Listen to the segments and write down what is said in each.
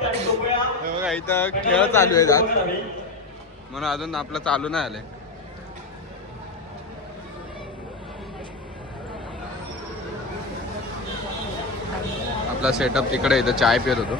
बघा इथं खेळ चालू आहे आज, म्हणून अजून आपलं चालू नाही आलंय. आपला सेटअप तिकडे इथं चाय पित होतो.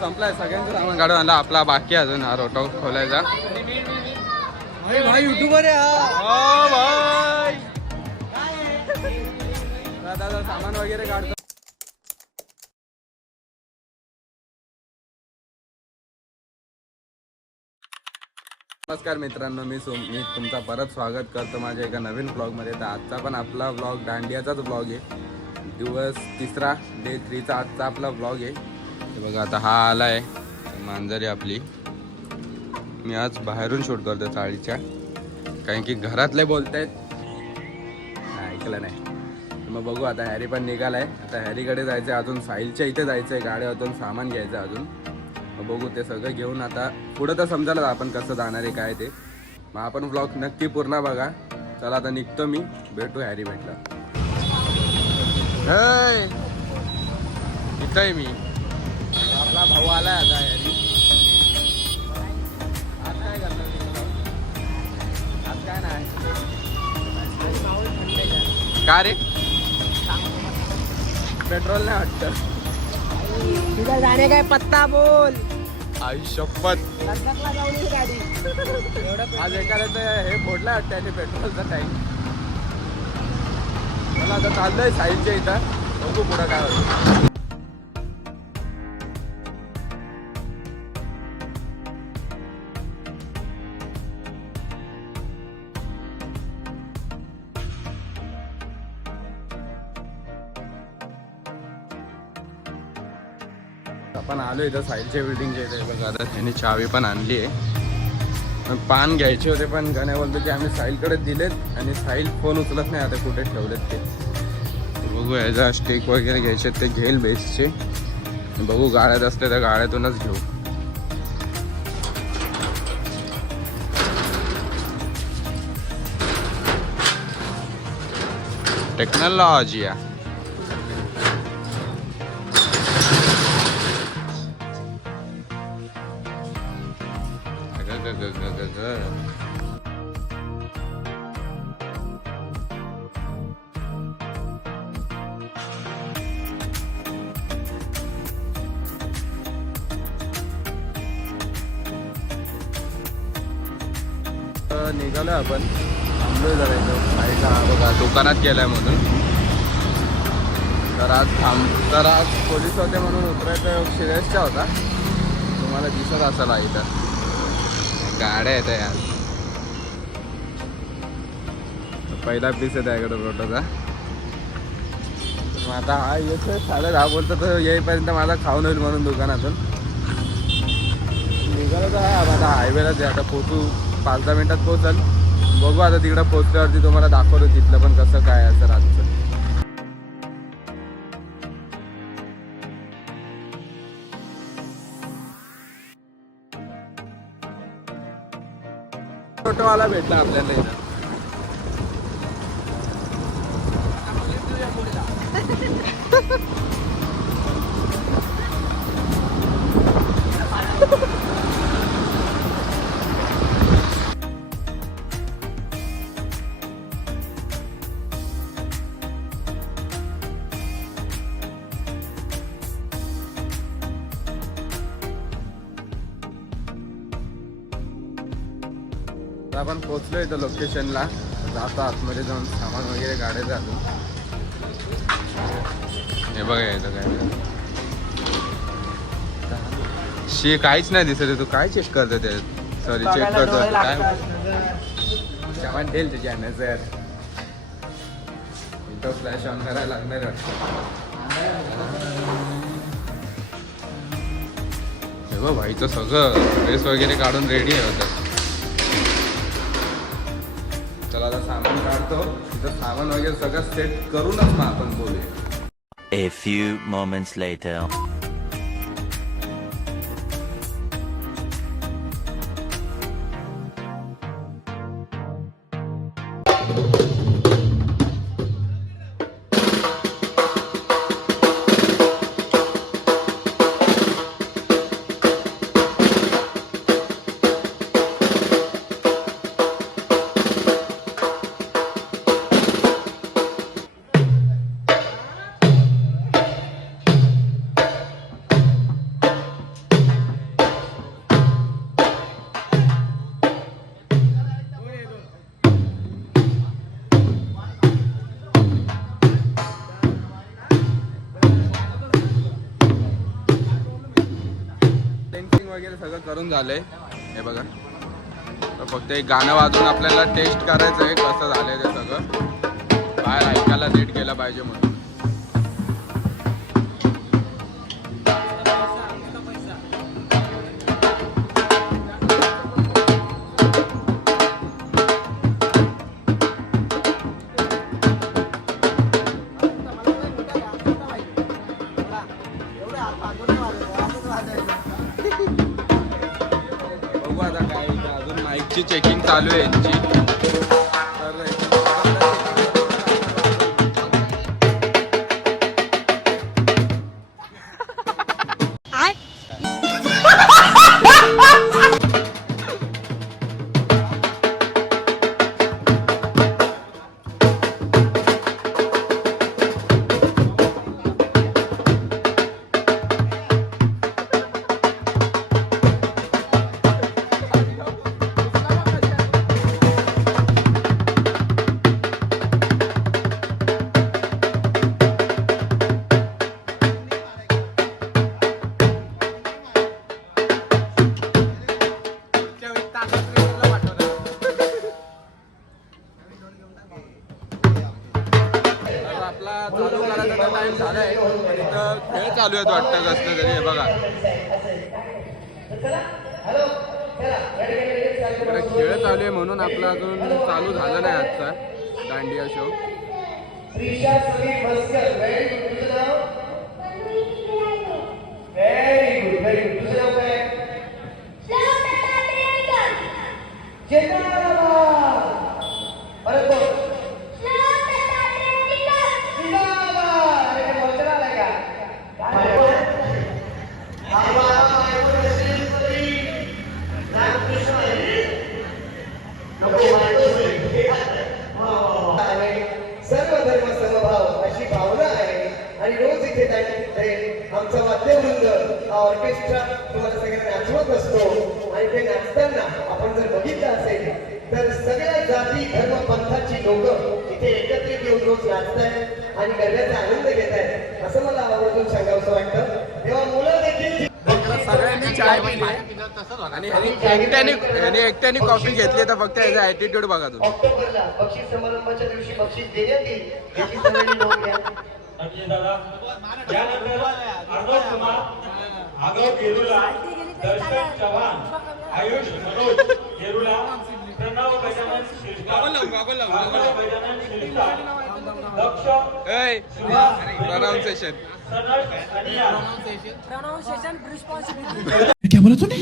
संपलाय, सगळ्यांचं सामान काढून आणला. आपला बाकी अजून हा रोटो खोलायचा. भाई युट्यूबर आहे हा भाई. दादा सामान वगैरे काढतो. नमस्कार मित्रांनो, मी तुमचा परत स्वागत करतो माझ्या एका नवीन ब्लॉगमध्ये. तर आजचा पण आपला ब्लॉग दांडियाचाच ब्लॉग आहे. दिवस 3 डे 3चा आजचा आपला ब्लॉग आहे. हे बघा आता हा आला आहे मांजरी आपली. मी आज बाहेरून शूट करतो चाळीच्या, कारण की घरातले बोलतायत ऐकलं नाही. मग बघू आता. हॅरी पण निघालाय. आता हॅरीकडे जायचं आहे, अजून साहिलच्या इथे जायचं आहे, गाड्यातून सामान घ्यायचं अजून. मग बघू ते सगळं घेऊन आता पुढं तर समजायला आपण कसं जाणार आहे काय ते. मग आपण ब्लॉग नक्की पूर्ण बघा. चला आता निघतो मी, भेटू हॅरी भेटला. इथं आहे मी. आपला भाऊ आलाय आता हॅरी. आज काय करणार? आज काय नाही. का रे? पेट्रोल नाही वाटतं. तुझा जाणे काय पत्ता बोल. आई शपथ, लग्नाला जाऊन गाडी आज एखाद्याचं हे फोडलं वाटतं त्याने पेट्रोलचा टँक. मला आता चाललंय साईडच्या इथं, बघू पुढं काय होतं. आपण आलो इथं साहिलच्या बिल्डिंगच्या इथे. बघा आता त्यांनी चावी पण आणली आहे. पान घ्यायचे होते पण गण्या बोलतो की आम्ही साहिलकडे दिलेत, आणि साहिल फोन उचलत नाही आता कुठे ठेवलेत ते. बघू याचा स्टेक वगैरे घ्यायचे ते घेईल बेस्टचे. बघू गाड्यात असले तर गाड्यातूनच घेऊ. टेक्नॉलॉजी निघालोय आपण. थांबलोय जरा इथं साईडला. बघा दुकानात गेलाय म्हणून. तर आज पोलीस होते म्हणून उतरायचा श्रेयसचा होता. तुम्हाला दिसत असेल इथं गाड्या येत यार. पहिला पीस आहे त्याकडे रोटोचा. मग आता हा येतोय 10:30 बोलतो, तर येईपर्यंत माझा खाऊन होईल म्हणून दुकानातून निघालं. तर हा माझा हायवेलाच आहे. आता पोचू 5-10 मिनिटात पोचाल. बघू आता तिकडं पोचल्यावरती तुम्हाला दाखवतो तिथलं पण कसं काय असं रातचं. ऑटोवाला भेटला आपल्याला इथं. आता आपण पोहोचलो इथं लोकेशनला. जातो आतमध्ये जाऊन सामान वगैरे काढायचं अजून. हे बघा इथं काय काहीच नाही दिसत. तू काय चेक करतो ते? सॉरी चेक करतो काय सामान ठेल तुझ्या नजर. इथं फ्लॅश ऑन करायला लागणार वाटतं. हे बघ भाईचं सगळं ड्रेस वगैरे काढून रेडी आहे होतं. चला आता सामान काढतो. तिथं सामान वगैरे सगळं सेट करूनच मग आपण बोलूया. A few moments later. वगैरे सगळं करून झालंय. हे बघा तर फक्त एक गाणं वाजून आपल्याला टेस्ट करायचं आहे कसं झालंय ते सगळं. बाहेर ऐकायला नीट केलं पाहिजे म्हणून. बघू आता काय अजून माईकची चेकिंग चालू आहे यांची. आपला चालू करायचा टाइम झालाय. इथं खेळ चालू आहेत वाटतं कसं तरी. हे बघा इकडे खेळ चालू आहे म्हणून आपला अजून चालू झाला नाही आजचा दांडिया शो. सर्व धर्म समभाव अशी भावना आहे. आणि रोज इथे आमचा वाद्यवृंद ऑर्केस्ट्रा तुम्हाला सगळ्यांना नाचवत असतो. आणि ते नाचताना आपण जर बघितलं असेल तर सगळ्या जाती धर्म पंथाची लोक इथे एकत्रित येऊन रोज नाचतायत आणि गरब्याचा आनंद घेत आहेत असं मला आवर्जून सांगावंसं वाटतं. तेव्हा मुलं देखील सगळ्यांनी चाय पिली आणि एकट्याने कॉफी घेतली तर फक्त याचा ॲटिट्यूड बघा तुम्ही. ऑक्टोबरला बक्षीस समारंभाच्या दिवशी बक्षीस देण्यात येईल याची सगळ्यांनी नोंद घ्या. त्यानंतर अर्णव कुमार, आगव गेरुला, दर्शन चव्हाण, आयुष मनोज गेरुला, प्रणव गजानन शिरसा, गजानन शिरसा, दक्ष प्रोनाउन्सिएशन सनश अनिया, Pronunciation responsibility. क्या बोला तूने?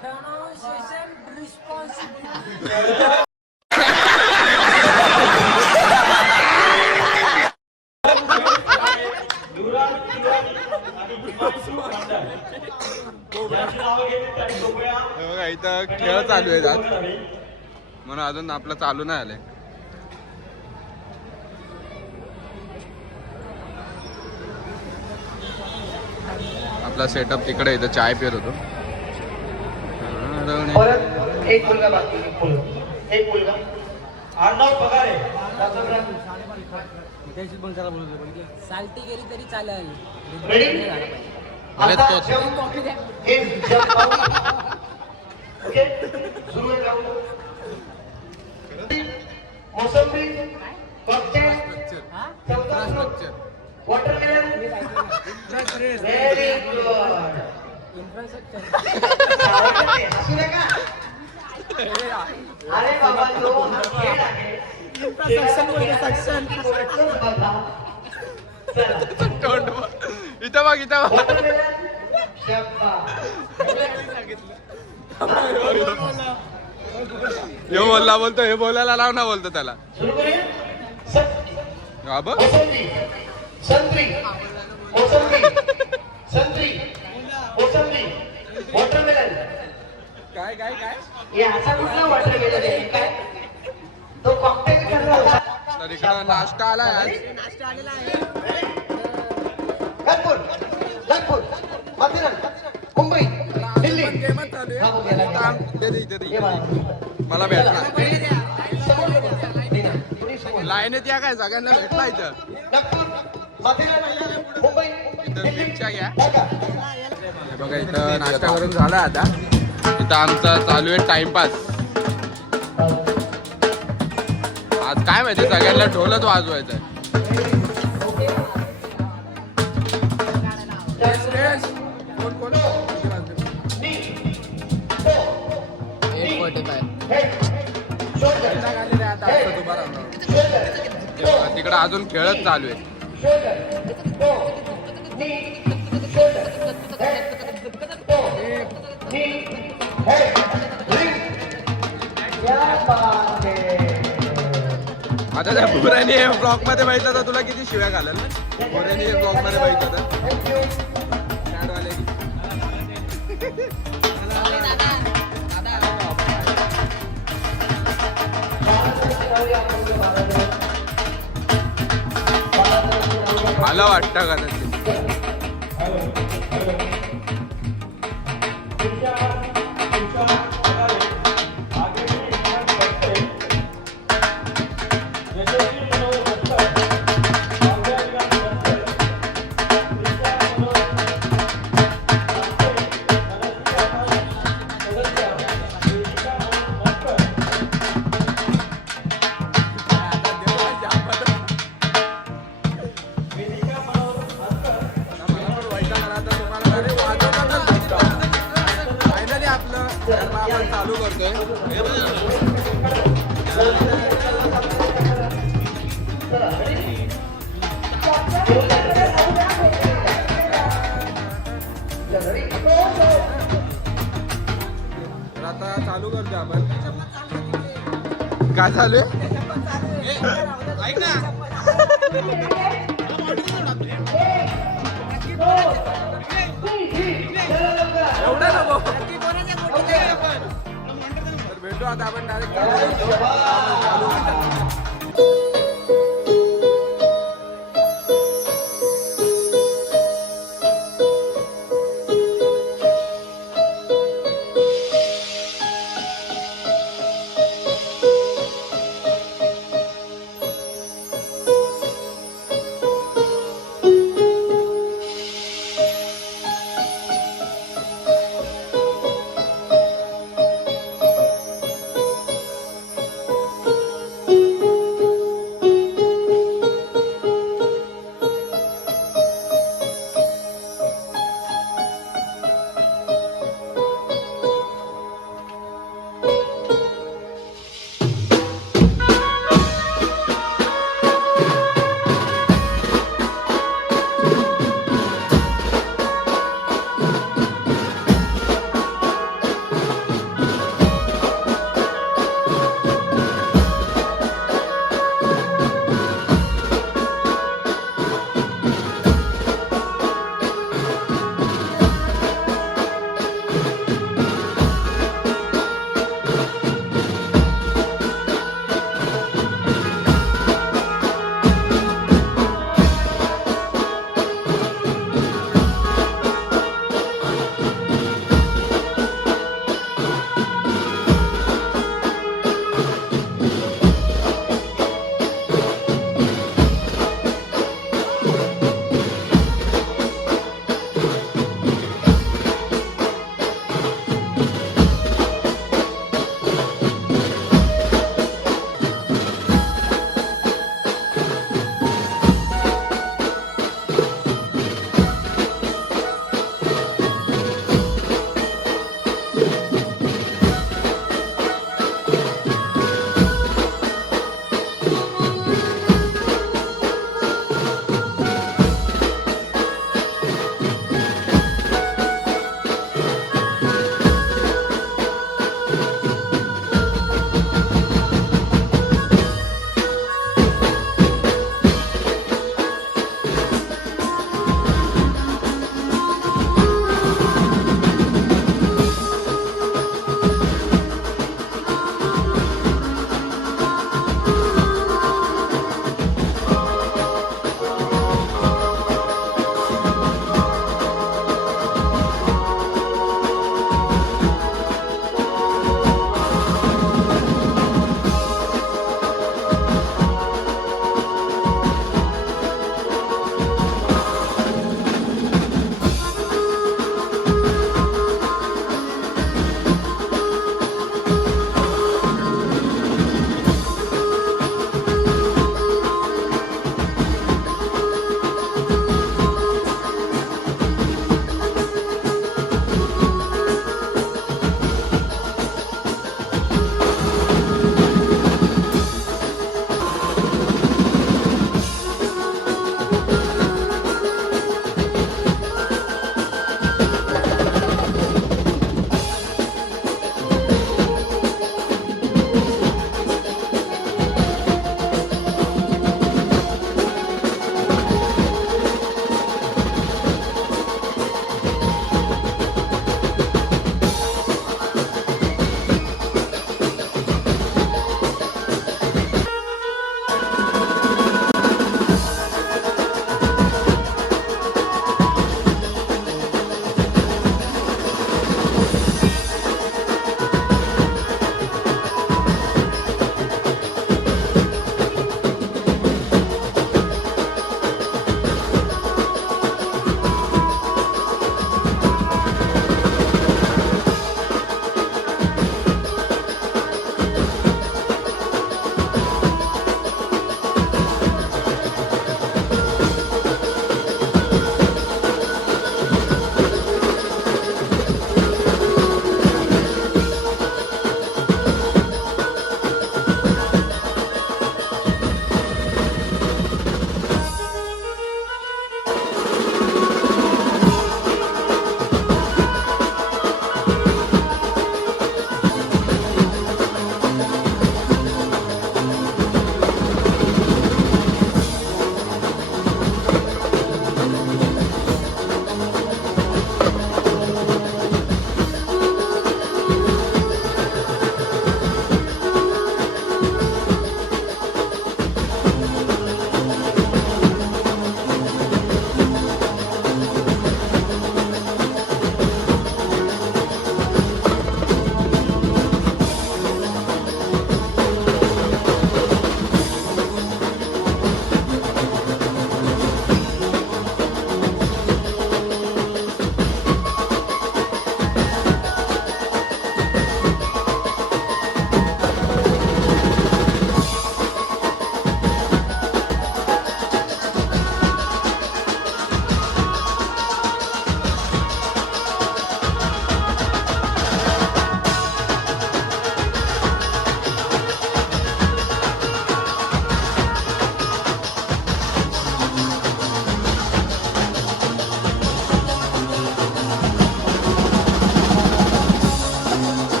Pronunciation responsibility. युवराज तिवारी आणि हिमांशू मंडल यांची नावं घेतली त्यांनी कृपया हे बघा इथं खेळ चालू आहेत आज म्हणून अजून आपलं चालू नाही आलंय. आपला सेटअप तिकडे इथं चाय पित होतो. परत एक मुलगा बाकी एक मुलगा आडनाव पगारे साल्टी गेली तरी चालेल. रेडी आता जंप इज जंप ओके सुरू आहे राऊंड मोसंबी कॉकटेल चौथा वॉटरमेलन व्हेरी गुड हसू नका अरे बाबा जो हा खेळ आहे इथं बघ इथं बघ. हे बोलला बोलतो हे बोलायला लाव ना बोलतो त्याला हा बघ. संत्री मोसंबी संत्री मोसंबी वॉटरमेलन काय काय काय हे असा कुठला वॉटरमेलन आहे काय तो कॉकटेल ठरला होता तर इकडं नाश्ता आलाय आज. नाश्ता आलेला आहे. नागपूर नागपूर माथेरान मुंबई दिल्ली गेमच चालू आहे. हा, हो, गेला, गेला. दे दे, इथे दे, हे इथे बाळा. दे. मला भेटला समोर दे ना. पुढे समोर. लाईनीत या काय सगळ्यांना भेटला इथं. नागपूर माथेरान मुंबई इथं दिल्ली पिक्चर घ्या. ढाका. हे बघा इथं नाश्ता करून झाला आता. इथं आमचा चालू आहे टाइमपास. आज काय माहिती सगळ्यांना ढोलच वाजवायचं आहे. कोण कोण तिकडं अजून खेळच चालू आहे. आता त्या पुराणी ब्लॉक मध्ये बघितलं तर तुला किती शिव्या घालेल ना. पुराणी ब्लॉक मध्ये बघितलं तर मला वाटतं का ते आपण चालू करतोय. तर आता चालू करतोय आपण. काय चालू आहे ऐक ना. एवढं नको. तर भेटू आता आपण डायरेक्ट चालू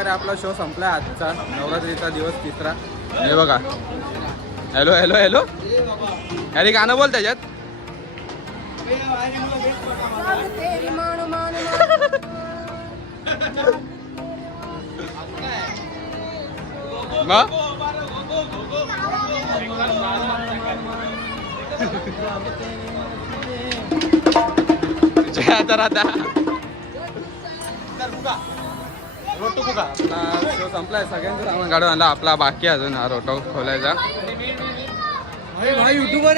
प्रकारे आपला शो संपला आजचा नवरात्रीचा दिवस तिसरा. हे बघा हॅलो हॅलो हॅलो अरे गाणं बोल त्याच्यात. मग आता राहता आपला शो संपलाय. सगळ्यांचं सामान काढून आणला. आपला बाकी आहे अजून हा रोटो खोलायचा. युट्यूबर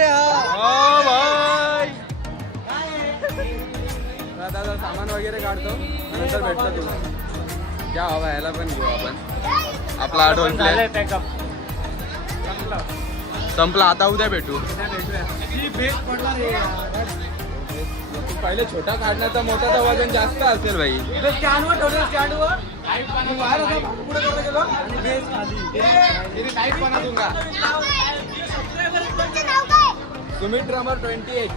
दादा सामान वगैरे काढतो नंतर भेटतो तुला. क्या हवा याला पण घेऊ आपण. आपला आठवण संपला. आता उद्या भेटू. तू पहिले छोटा काढण्याचा मोठा तर वजन जास्त असेल भाई. तुम्ही ड्रमर 28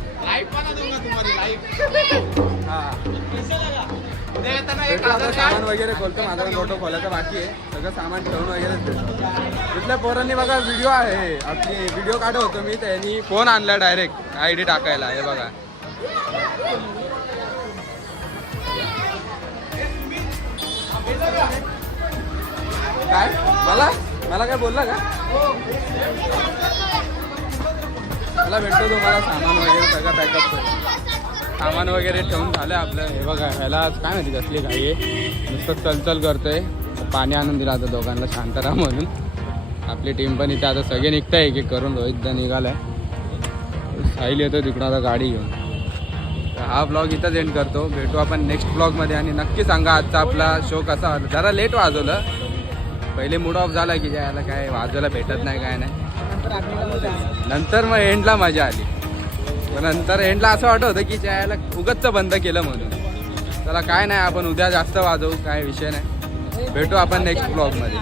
सामान वगैरे खोलतो. माझा पण फोटो खोलायचा बाकी आहे. सगळं सामान ठेवून वगैरे देतो. इथल्या पोरांनी बघा व्हिडिओ आहे आपली व्हिडिओ काढत होतो मी. त्यांनी फोन आणला डायरेक्ट आयडी टाकायला. हे बघा काय मला काय बोलला का. मला भेटतो तुम्हाला सामान वगैरे सगळं पॅकअप करून. सामान वगैरे ठेवून झालं आपलं. हे बघा ह्याला काय माहिती कसली घाई आहे. नुसतं चलचल करतोय. पाणी आणून दिलं आता दोघांना शांत राहा म्हणून. आपली टीम पण इथे आता सगळे निघताय एक एक करून. रोहित निघालाय. साहिल येतो तिकडून आता गाडी घेऊन. हा ब्लॉग इथंच एंड करतो. भेटू आपण नेक्स्ट ब्लॉगमध्ये. आणि नक्की सांगा आजचा आपला शो कसा वाजला. जरा लेट वाजवलं. पहिले मूड ऑफ झाला की ज्याला काय वाजवायला भेटत नाही काय नाही. नंतर मग एंडला मजा आली. नंतर एंडला असं वाटत होतं की ज्याला उगतच बंद केलं म्हणून. चला काय नाही आपण उद्या जास्त वाजवू. काय विषय नाही. भेटू आपण नेक्स्ट ब्लॉगमध्ये.